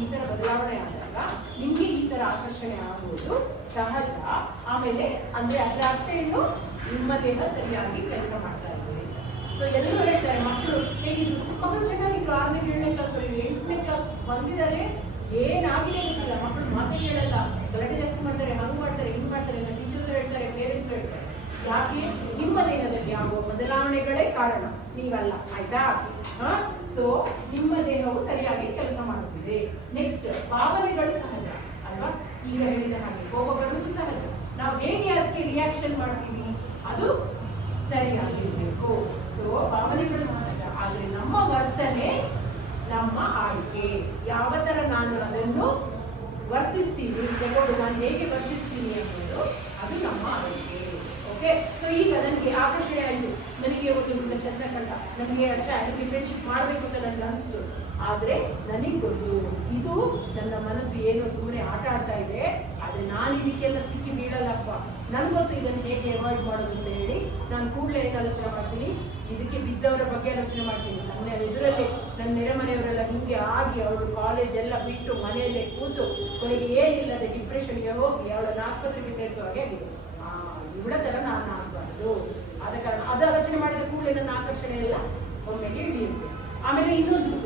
ಈ ತರ ಬದಲಾವಣೆ ಆದಾಗ ನಿಮ್ಗೆ ಈ ತರ ಆಕರ್ಷಣೆ ಆಗುವುದು ಸಹಜ. ಆಮೇಲೆ ಅಂದ್ರೆ ಅದರ ಅರ್ಥ ಏನು, ನಿಮ್ಮ ದೇಹ ಸರಿಯಾಗಿ ಕೆಲಸ ಮಾಡ್ತಾ ಇದ್ದೀವಿ. ಸೊ ಎಲ್ಲರೂ ಹೇಳ್ತಾರೆ ಮಕ್ಕಳು ಹೇಗಿದ್ರು, ಮಕ್ಕಳು ಚೆನ್ನಾಗಿದ್ರು 6ನೇ 7ನೇ ಕ್ಲಾಸ್ 8ನೇ ಕ್ಲಾಸ್ ಬಂದಿದ್ದಾರೆ, ಏನಾಗಿದೆ ಗೊತ್ತಿಲ್ಲ, ಮಕ್ಕಳು ಮಾತೇ ಹೇಳಲ್ಲ, ಗಲಾಟೆ ಜಾಸ್ತಿ ಮಾಡ್ತಾರೆ, ಹಂಗ್ ಮಾಡ್ತಾರೆ ಹಿಂಗ್ ಮಾಡ್ತಾರೆ ಅಂತ ಟೀಚರ್ಸ್ ಹೇಳ್ತಾರೆ, ಪೇರೆಂಟ್ಸ್ ಹೇಳ್ತಾರೆ. ಯಾಕೆ? ನಿಮ್ಮ ದೇಹದಲ್ಲಿ ಆಗುವ ಬದಲಾವಣೆಗಳೇ ಕಾರಣ, ನೀವಲ್ಲ. ಆಯ್ತಾ? ಸೊ ನಿಮ್ಮ ದೇಹವು ಸರಿಯಾಗಿ ಕೆಲಸ ಮಾಡುತ್ತಿದೆ. ನೆಕ್ಸ್ಟ್, ಭಾವನೆಗಳು ಸಹಜ ಅಲ್ವಾ? ಈಗ ಹೇಳಿದ ಹಾಗೆ ಕೋಪ ಬರುವುದು ಸಹಜ. ನಾವು ಹೇಗೆ ಅದಕ್ಕೆ ರಿಯಾಕ್ಷನ್ ಮಾಡ್ತೀವಿ ಅದು ಸರಿಯಾಗಿರ್ಬೇಕು. ಸೊ ಭಾವನೆಗಳು ಸಹಜ, ಆದ್ರೆ ನಮ್ಮ ವರ್ತನೆ ನಮ್ಮ ಆಯ್ಕೆ. ಯಾವ ತರ ನಾನು ಅದನ್ನು ವರ್ತಿಸ್ತೀನಿ, ತಗೊಂಡು ನಾನು ಹೇಗೆ ವರ್ತಿಸ್ತೀನಿ ಅನ್ನೋದು ಅದು ನಮ್ಮ ಆಯ್ಕೆ. ಓಕೆ. ಸೊ ಈಗ ನನಗೆ ಆಕರ್ಷಣೆ ಆಯಿತು, ನನಗೆ ಒಂದು ಚಂದ ಕಂಡ, ನನಗೆ ಫ್ರೆಂಡ್ಶಿಪ್ ಮಾಡಬೇಕು ಅಂತ ನನಗೆ ಅನಿಸ್ತು. ಆದ್ರೆ ನನಗೆ ಗೊತ್ತು ಇದು ನನ್ನ ಮನಸ್ಸು ಏನು ಸುಮ್ಮನೆ ಆಟ ಆಡ್ತಾ ಇದೆ, ಆದ್ರೆ ನಾನು ಇದಕ್ಕೆಲ್ಲ ಸಿಕ್ಕಿ ಬೀಳಲ್ಲಪ್ಪ, ನನ್ಗೆ ಗೊತ್ತು ಇದನ್ನು ಹೇಗೆ ಅವಾಯ್ಡ್ ಮಾಡೋದು ಅಂತ ಹೇಳಿ ನಾನು ಕೂಡಲೇ ಏನು ಆಲೋಚನೆ ಮಾಡ್ತೀನಿ, ಇದಕ್ಕೆ ಬಿದ್ದವರ ಬಗ್ಗೆ ಆಲೋಚನೆ ಮಾಡ್ತೀನಿ. ನನ್ನ ಎದುರಲ್ಲಿ ನನ್ನ ನೆರೆಮನೆಯವರೆಲ್ಲ ಹಿಂಗೆ ಆಗಿ ಅವಳು ಕಾಲೇಜ್ ಎಲ್ಲ ಬಿಟ್ಟು ಮನೆಯಲ್ಲೇ ಕೂತು ಕೊನೆಗೆ ಏನಿಲ್ಲದೆ ಡಿಪ್ರೆಷನ್ಗೆ ಹೋಗಿ ಅವಳನ್ನು ಆಸ್ಪತ್ರೆಗೆ ಸೇರಿಸೋ ಹಾಗೆ ಆಗಿದೆ. ಇವಳ ತರ ನಾನು ಆಗಬಾರ್ದು. ಆದ ಕಾರಣ ಅದು ಆಲೋಚನೆ ಮಾಡಿದ ಕೂಡಲೇ ನನ್ನ ಆಕರ್ಷಣೆ ಎಲ್ಲ ಒಮ್ಮೆಗೆ ಹಿಡಿಯುತ್ತೆ. ಆಮೇಲೆ ಇನ್ನೊಂದು